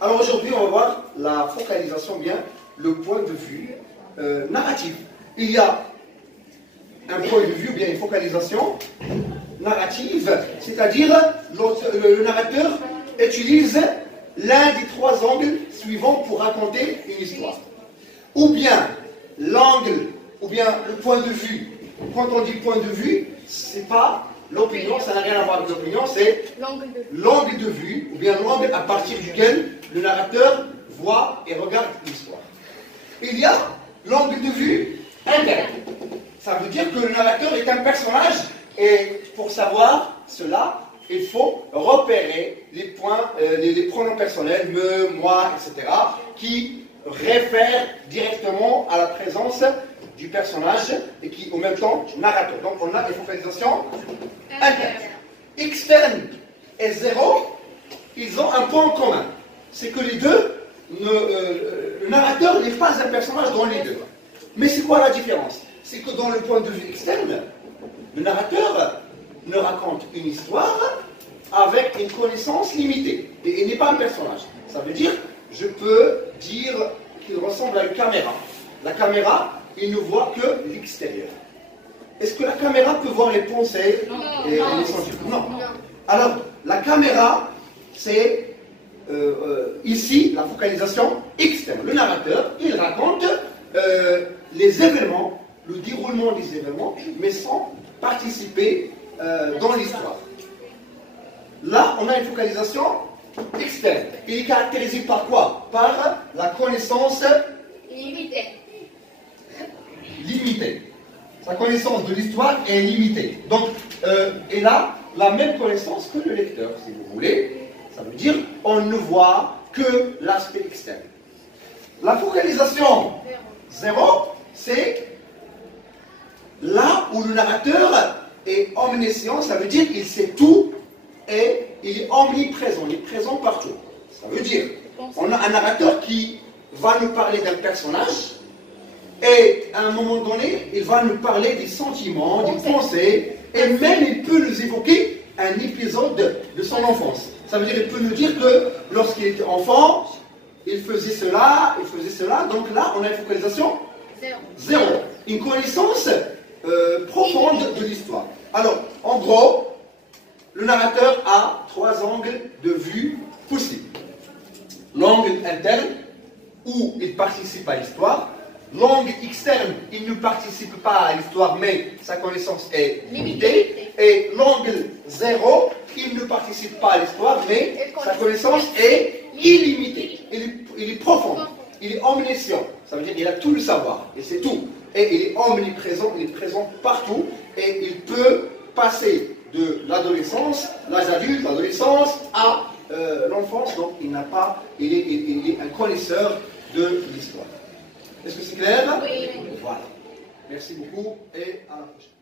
Alors aujourd'hui, on va voir la focalisation, bien le point de vue narratif. Il y a un point de vue, bien une focalisation narrative, c'est-à-dire le narrateur utilise l'un des trois angles suivants pour raconter une histoire. Ou bien l'angle, ou bien le point de vue. Quand on dit point de vue, c'est pas l'opinion, ça n'a rien à voir avec l'opinion, c'est l'angle de vue, ou bien l'angle à partir duquel le narrateur voit et regarde l'histoire. Il y a l'angle de vue interne. Ça veut dire que le narrateur est un personnage, et pour savoir cela, il faut repérer les points, les pronoms personnels, me, moi, etc., qui réfèrent directement à la présence du personnage et qui, en même temps, narrateur. Donc, on a une focalisation interne. Externe et zéro, ils ont un point en commun. C'est que les deux, le narrateur n'est pas un personnage dans les deux. Mais c'est quoi la différence? C'est que dans le point de vue externe, le narrateur ne raconte une histoire avec une connaissance limitée. Et il n'est pas un personnage. Ça veut dire, je peux dire qu'il ressemble à une caméra. La caméra, il ne voit que l'extérieur. Est-ce que la caméra peut voir les pensées et les sentiments? Non. Alors, la caméra, c'est ici la focalisation externe. Le narrateur, il raconte les événements, le déroulement des événements, mais sans participer dans l'histoire. Là, on a une focalisation externe. Il est caractérisé par quoi? Par la connaissance limitée. Sa connaissance de l'histoire est limitée. Donc, il a la même connaissance que le lecteur, si vous voulez. Ça veut dire on ne voit que l'aspect externe. La focalisation zéro, c'est là où le narrateur est omniscient, ça veut dire qu'il sait tout et il est omniprésent, il est présent partout. Ça veut dire, on a un narrateur qui va nous parler d'un personnage et à un moment donné, il va nous parler des sentiments, des pensées et même il peut nous évoquer un épisode de son enfance. Ça veut dire qu'il peut nous dire que lorsqu'il était enfant, il faisait cela, donc là on a une focalisation zéro. Une connaissance profonde de l'histoire. Alors, en gros, le narrateur a trois angles de vue possibles. L'angle interne, où il participe à l'histoire. L'angle externe, il ne participe pas à l'histoire, mais sa connaissance est limitée. Et l'angle zéro, il ne participe pas à l'histoire, mais sa connaissance est illimitée. Il est profond, il est omniscient. Ça veut dire qu'il a tout le savoir, et c'est tout. Et il est omniprésent, il est présent partout, et il peut passer de l'adolescence, l'âge adulte, l'adolescence, à l'enfance. Donc il est un connaisseur de l'histoire. Est-ce que c'est clair? Oui. Voilà. Merci beaucoup et à la prochaine.